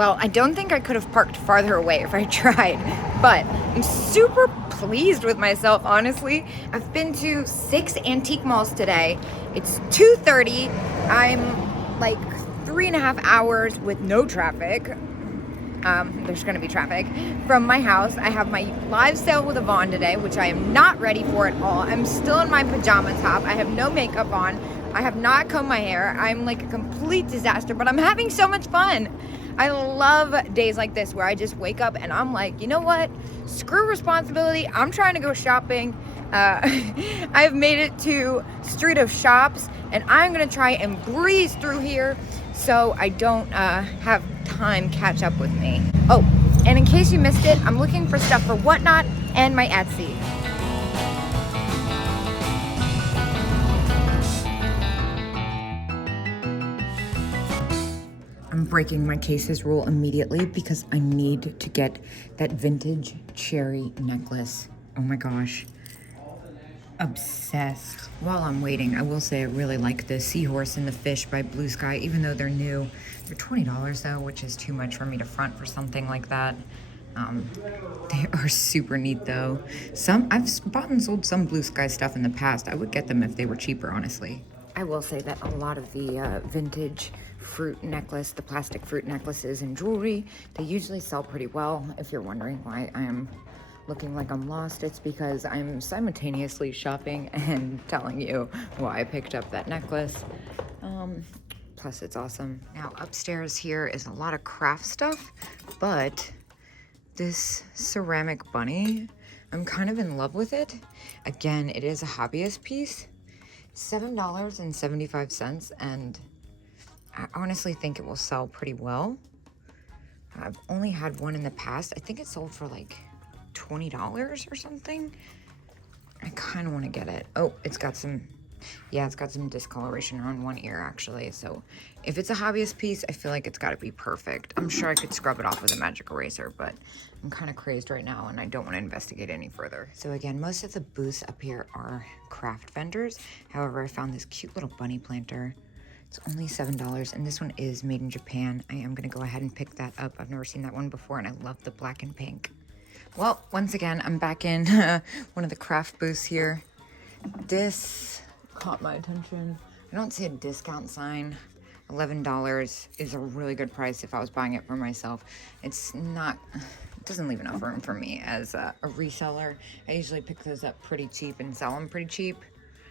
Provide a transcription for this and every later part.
Well, I don't think I could have parked farther away if I tried, but I'm super pleased with myself, honestly. I've been to 6 antique malls today. It's 2:30. I'm like 3.5 hours with no traffic. There's gonna be traffic from my house. I have my live sale with Yvonne today, which I am not ready for at all. I'm still in my pajama top. I have no makeup on. I have not combed my hair. I'm like a complete disaster, but I'm having so much fun. I love days like this where I just wake up and I'm like, you know what? Screw responsibility. I'm trying to go shopping. I've made it to Street of Shops and I'm gonna try and breeze through here so I don't have time catch up with me. Oh, and in case you missed it, I'm looking for stuff for Whatnot and my Etsy. I'm breaking my cases rule immediately because I need to get that vintage cherry necklace. Oh my gosh. Obsessed. While I'm waiting, I will say I really like the Seahorse and the Fish by Blue Sky, even though they're new. They're $20 though, which is too much for me to front for something like that. They are super neat though. I've bought and sold some Blue Sky stuff in the past. I would get them if they were cheaper, honestly. I will say that a lot of the vintage fruit necklace, the plastic fruit necklaces and jewelry, they usually sell pretty well. If you're wondering why I am looking like I'm lost, it's because I'm simultaneously shopping and telling you why I picked up that necklace. Plus it's awesome. Now upstairs here is a lot of craft stuff, but this ceramic bunny, I'm kind of in love with it. Again, it is a hobbyist piece. $7.75, and I honestly think it will sell pretty well. I've only had one in the past. I think it sold for like $20 or something. I kind of want to get it. Oh, it's got some discoloration around one ear actually. So if it's a hobbyist piece, I feel like it's got to be perfect. I'm sure I could scrub it off with a magic eraser, but I'm kind of crazed right now and I don't want to investigate any further. So again, most of the booths up here are craft vendors. However, I found this cute little bunny planter. It's only $7, and this one is made in Japan. I am gonna go ahead and pick that up. I've never seen that one before, and I love the black and pink. Well, once again, I'm back in one of the craft booths here. This caught my attention. I don't see a discount sign. $11 is a really good price if I was buying it for myself. It doesn't leave enough room for me as a reseller. I usually pick those up pretty cheap and sell them pretty cheap.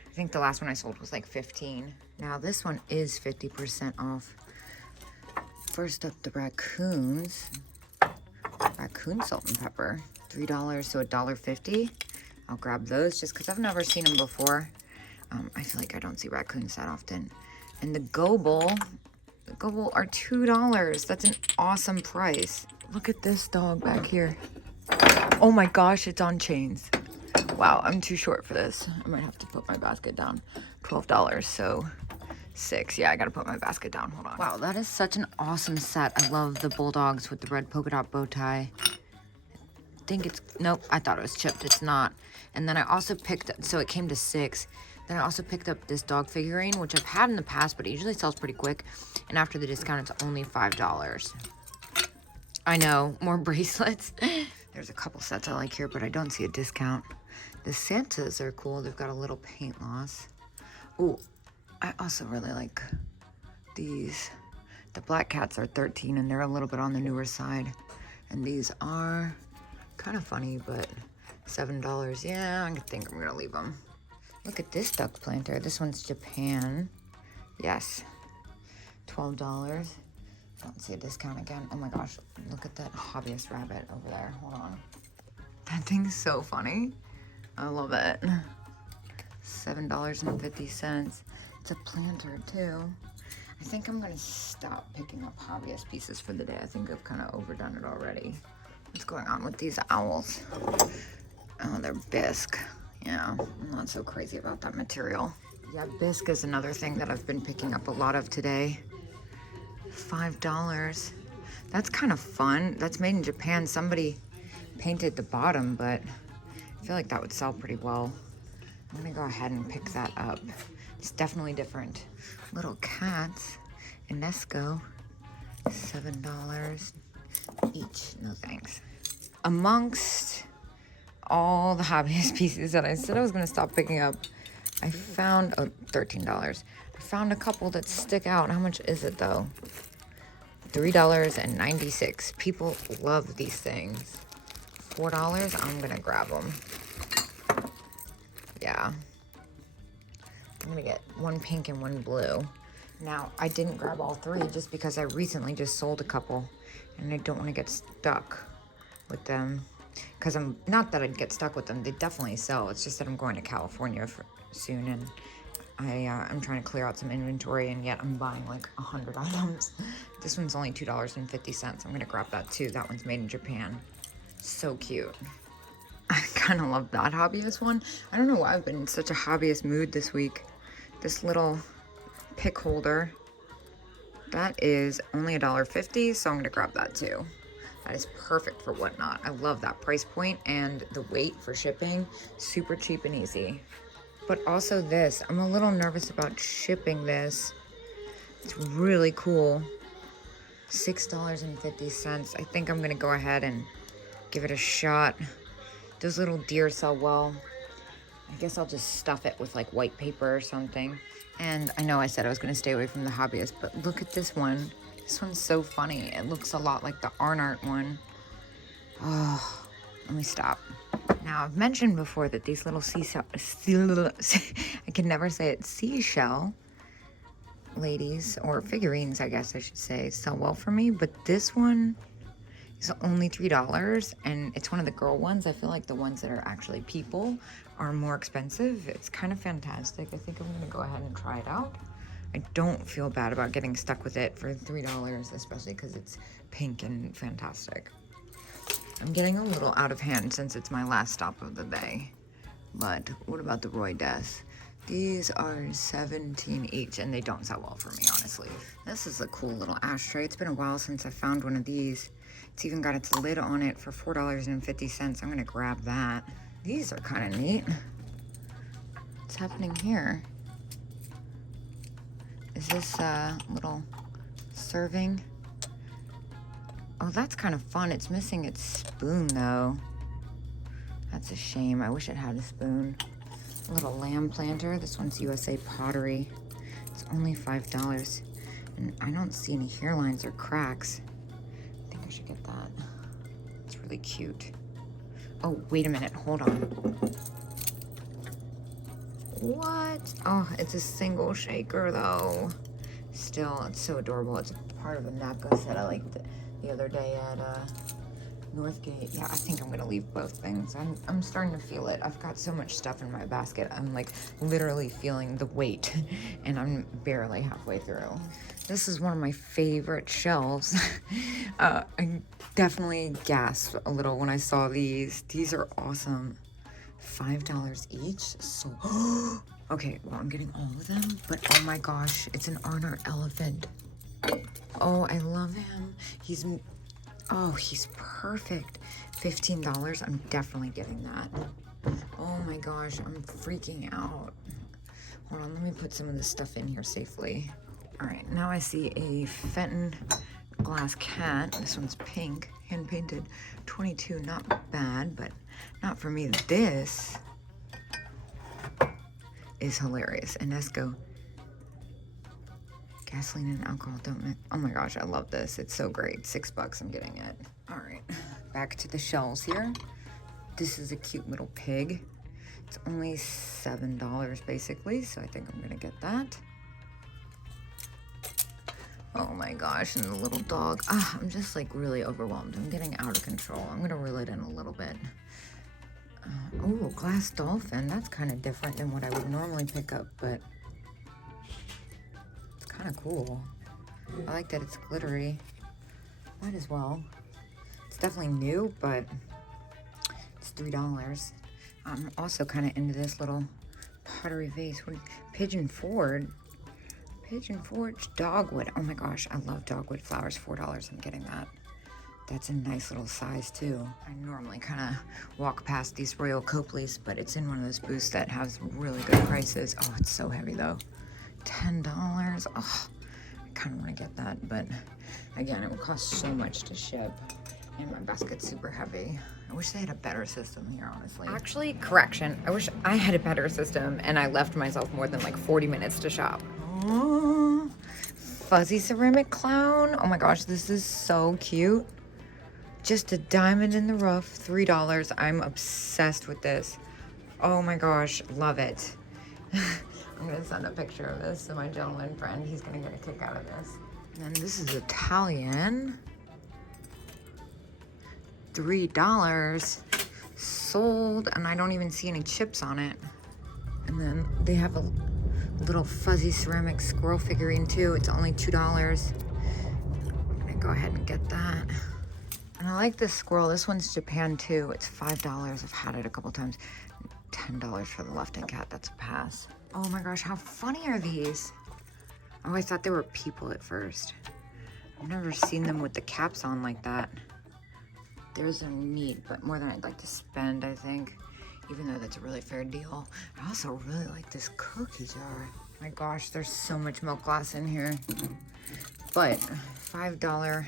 I think the last one I sold was like $15. Now this one is 50% off. First up, the raccoons. Raccoon salt and pepper, $3, so $1.50. I'll grab those just because I've never seen them before. I feel like I don't see raccoons that often. And the Goble are $2. That's an awesome price. Look at this dog back here. Oh my gosh, it's on chains. Wow, I'm too short for this. I might have to put my basket down. $12, so $6. Yeah, I gotta put my basket down. Hold on. Wow, that is such an awesome set. I love the bulldogs with the red polka dot bow tie. I think it's, nope, I thought it was chipped. It's not. And then I also picked up, so it came to $6. Then I also picked up this dog figurine, which I've had in the past, but it usually sells pretty quick. And after the discount, it's only $5. I know, more bracelets. There's a couple sets I like here, but I don't see a discount. The Santas are cool. They've got a little paint loss. Ooh, I also really like these. The black cats are $13 and they're a little bit on the newer side. And these are kind of funny, but $7. Yeah, I think I'm gonna leave them. Look at this duck planter. This one's Japan. Yes, $12. Don't see a discount again. Oh my gosh, look at that hobbyist rabbit over there. Hold on. That thing's so funny. I love it. $7.50. It's a planter too. I think I'm gonna stop picking up hobbyist pieces for the day. I think I've kind of overdone it already. What's going on with these owls? Oh, they're bisque. Yeah, I'm not so crazy about that material. Yeah, bisque is another thing that I've been picking up a lot of today. $5. That's kind of fun. That's made in Japan. Somebody painted the bottom, but I feel like that would sell pretty well. I'm gonna go ahead and pick that up. It's definitely different. Little cats, Inesco, $7 each. No thanks. Amongst all the hobbyist pieces that I said I was going to stop picking up, I found, oh, $13. I found a couple that stick out. How much is it though? $3.96. People love these things. $4, I'm going to grab them. Yeah. I'm going to get one pink and one blue. Now, I didn't grab all three just because I recently just sold a couple and I don't want to get stuck with them. Because I'm, not that I'd get stuck with them, they definitely sell. It's just that I'm going to California soon and I'm trying to clear out some inventory, and yet I'm buying like 100 items. This one's only $2.50. I'm gonna grab that too. That one's made in Japan. So cute. I kind of love that hobbyist one. I don't know why I've been in such a hobbyist mood this week. This little pick holder, that is only $1.50, so I'm gonna grab that too. That is perfect for whatnot. I love that price point and the weight for shipping. Super cheap and easy. But also this, I'm a little nervous about shipping this. It's really cool. $6.50. I think I'm gonna go ahead and give it a shot. Those little deer sell well. I guess I'll just stuff it with like white paper or something. And I know I said I was gonna stay away from the hobbyist, but look at this one. This one's so funny. It looks a lot like the Arnart one. Oh, let me stop. Now, I've mentioned before that these little I can never say it, seashell ladies, or figurines, I guess I should say, sell well for me, but this one is only $3, and it's one of the girl ones. I feel like the ones that are actually people are more expensive. It's kind of fantastic. I think I'm gonna go ahead and try it out. I don't feel bad about getting stuck with it for $3, especially because it's pink and fantastic. I'm getting a little out of hand since it's my last stop of the day. But what about the Roy Death? These are $17 each, and they don't sell well for me, honestly. This is a cool little ashtray. It's been a while since I found one of these. It's even got its lid on it for $4.50. I'm gonna grab that. These are kind of neat. What's happening here? Is this a little serving? Oh, that's kind of fun. It's missing its spoon, though. That's a shame. I wish it had a spoon. A little lamb planter. This one's USA Pottery. It's only $5. And I don't see any hairlines or cracks. I think I should get that. It's really cute. Oh, wait a minute. Hold on. What? Oh, it's a single shaker, though. Still, it's so adorable. It's part of a necklace that I liked the other day at Northgate. Yeah, I think I'm gonna leave both things. I'm starting to feel it. I've got so much stuff in my basket. I'm like literally feeling the weight and I'm barely halfway through. This is one of my favorite shelves. I definitely gasped a little when I saw these. These are awesome. $5 each. So, okay, well, I'm getting all of them, but oh my gosh, it's an Arnart elephant. Oh, I love him. He's perfect. $15. I'm definitely getting that. Oh my gosh, I'm freaking out. Hold on, let me put some of this stuff in here safely. All right, now I see a Fenton glass cat. This one's pink, hand painted. $22, not bad, but not for me. This is hilarious. Enesco. Gasoline and alcohol don't mix. Oh my gosh, I love this. It's so great. $6, I'm getting it. All right, back to the shelves here. This is a cute little pig. It's only $7 basically, so I think I'm gonna get that. Oh my gosh, and the little dog. I'm just like really overwhelmed. I'm getting out of control. I'm gonna reel it in a little bit. Oh, glass dolphin. That's kind of different than what I would normally pick up, but it's kind of cool. I like that it's glittery. Might as well. It's definitely new, but it's $3. I'm also kind of into this little pottery vase. Pigeon Forge dogwood. Oh my gosh, I love dogwood flowers. $4, I'm getting that. That's a nice little size too. I normally kind of walk past these Royal Copley's, but it's in one of those booths that has really good prices. Oh, it's so heavy though. $10. Oh, I kind of want to get that, but again, it would cost so much to ship, and my basket's super heavy. I wish they had a better system here, honestly. Actually, correction, I wish I had a better system, and I left myself more than like 40 minutes to shop. Oh, fuzzy ceramic clown. Oh my gosh, this is so cute. Just a diamond in the rough, $3. I'm obsessed with this. Oh my gosh, love it. I'm gonna send a picture of this to my gentleman friend. He's gonna get a kick out of this. And this is Italian. $3 sold, and I don't even see any chips on it. And then they have a little fuzzy ceramic squirrel figurine too. It's only $2. I'm gonna go ahead and get that. And I like this squirrel. This one's Japan too. It's $5. I've had it a couple times. $10 for the Lefton cat. That's a pass. Oh my gosh, how funny are these? Oh, I thought they were people at first. I've never seen them with the caps on like that. Those are neat, but more than I'd like to spend, I think. Even though that's a really fair deal. I also really like this cookie jar. My gosh, there's so much milk glass in here. But $5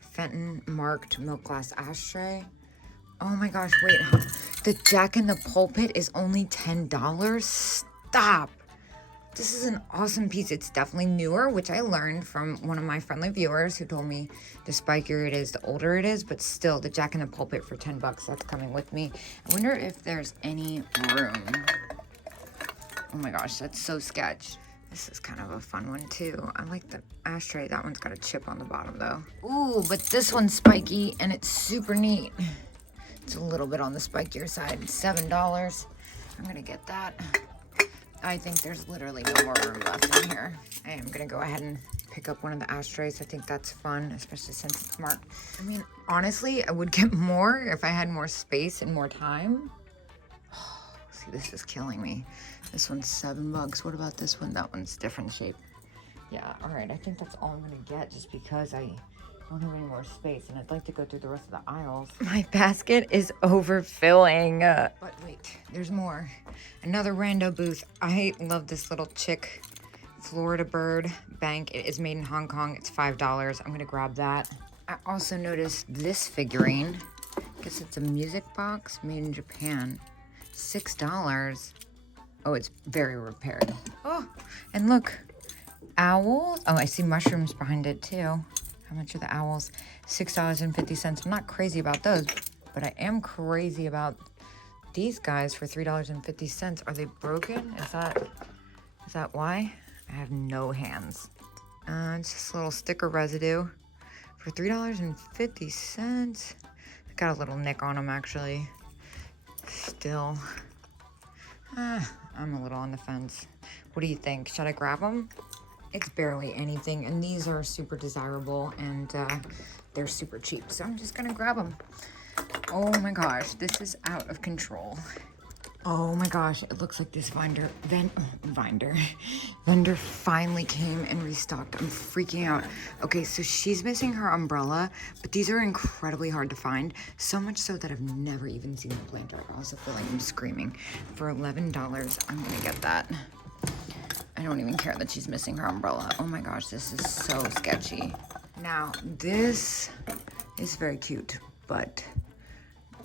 Fenton marked milk glass ashtray. Oh my gosh, wait. The Jack in the Pulpit is only $10? Stop. This is an awesome piece. It's definitely newer, which I learned from one of my friendly viewers who told me the spikier it is, the older it is, but still, the Jack in the Pulpit for $10, that's coming with me. I wonder if there's any room. Oh my gosh, that's so sketch. This is kind of a fun one too. I like the ashtray. That one's got a chip on the bottom though. Ooh, but this one's spiky and it's super neat. It's a little bit on the spikier side. It's $7. I'm gonna get that. I think there's literally no more room left in here. I am gonna go ahead and pick up one of the ashtrays. I think that's fun, especially since it's marked. I mean, honestly, I would get more if I had more space and more time. Oh, see, this is killing me. This one's $7. What about this one? That one's different shape. Yeah, all right, I think that's all I'm gonna get just because I don't have any more space and I'd like to go through the rest of the aisles. My basket is overfilling. But wait, there's more. Another rando booth. I love this little chick Florida bird bank. It is made in Hong Kong. It's $5. I'm gonna grab that. I also noticed this figurine. I guess it's a music box made in Japan. $6. Oh, it's very repaired. Oh, and look, owls. Oh, I see mushrooms behind it too. How much are the owls? $6.50. I'm not crazy about those, but I am crazy about these guys for $3.50. Are they broken? Is that why? I have no hands. It's just a little sticker residue for $3.50. I got a little nick on them actually. Still, I'm a little on the fence. What do you think? Should I grab them? It's barely anything, and these are super desirable, and they're super cheap, so I'm just gonna grab them. Oh my gosh, this is out of control. Oh my gosh, it looks like this vendor finally came and restocked. I'm freaking out. Okay, so she's missing her umbrella, but these are incredibly hard to find. So much so that I've never even seen the planter. I also feel like I'm screaming. For $11, I'm gonna get that. I don't even care that she's missing her umbrella. Oh my gosh, this is so sketchy. Now, this is very cute, but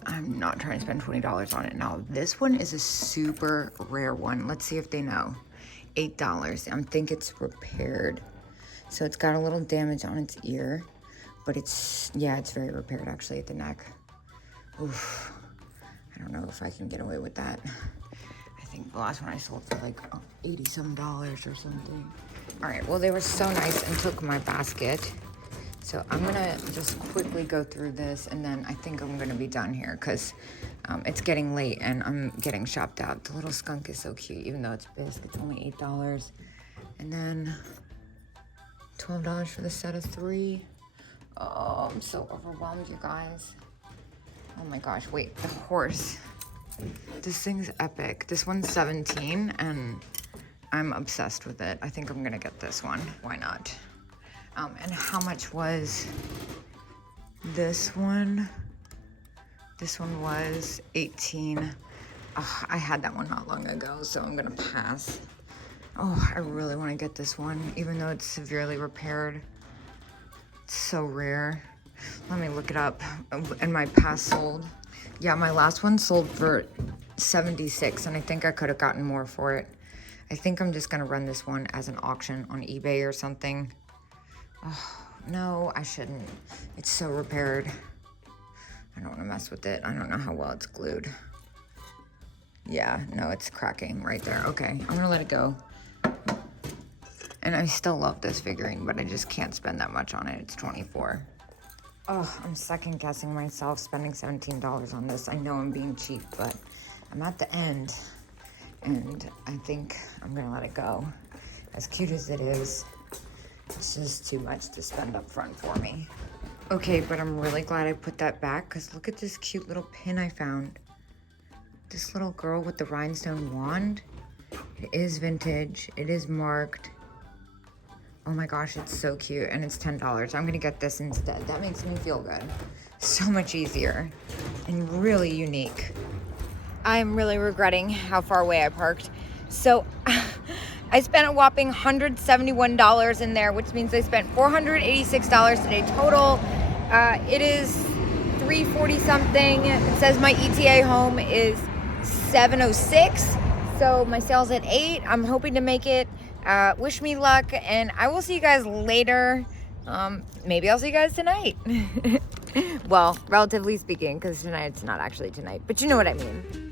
I'm not trying to spend $20 on it. Now, this one is a super rare one. Let's see if they know. $8. I think it's repaired. So it's got a little damage on its ear, but it's very repaired actually at the neck. Oof. I don't know if I can get away with that. I think the last one I sold for like $80-some or something. All right, well, they were so nice and took my basket. So I'm gonna just quickly go through this, and then I think I'm gonna be done here because it's getting late and I'm getting shopped out. The little skunk is so cute, even though it's bisque. It's only $8. And then $12 for the set of 3. Oh, I'm so overwhelmed, you guys. Oh my gosh, wait, the horse. This thing's epic. This one's $17 and I'm obsessed with it. I think I'm gonna get this one. Why not? And how much was this one? This one was $18. I had that one not long ago, so I'm gonna pass. Oh, I really want to get this one, even though it's severely repaired. It's so rare. Let me look it up. And my past sold. Yeah, my last one sold for 76, and I think I could have gotten more for it. I think I'm just gonna run this one as an auction on eBay or something. Oh, no, I shouldn't. It's so repaired. I don't want to mess with it. I don't know how well it's glued. Yeah, no, it's cracking right there. Okay, I'm gonna let it go. And I still love this figurine, but I just can't spend that much on it. It's 24. Oh, I'm second guessing myself spending $17 on this. I know I'm being cheap, but I'm at the end. And I think I'm gonna let it go. As cute as it is, it's just too much to spend up front for me. Okay, but I'm really glad I put that back, because look at this cute little pin I found. This little girl with the rhinestone wand. It is vintage. It is marked. Oh my gosh, it's so cute, and it's $10. I'm gonna get this instead. That makes me feel good. So much easier and really unique. I'm really regretting how far away I parked. So I spent a whopping $171 in there, which means I spent $486 today total. It is 3:40 something. It says my ETA home is 7:06. So my sale's at 8. I'm hoping to make it. Wish me luck, and I will see you guys later. Maybe I'll see you guys tonight. Well, relatively speaking, because tonight's not actually tonight, but you know what I mean.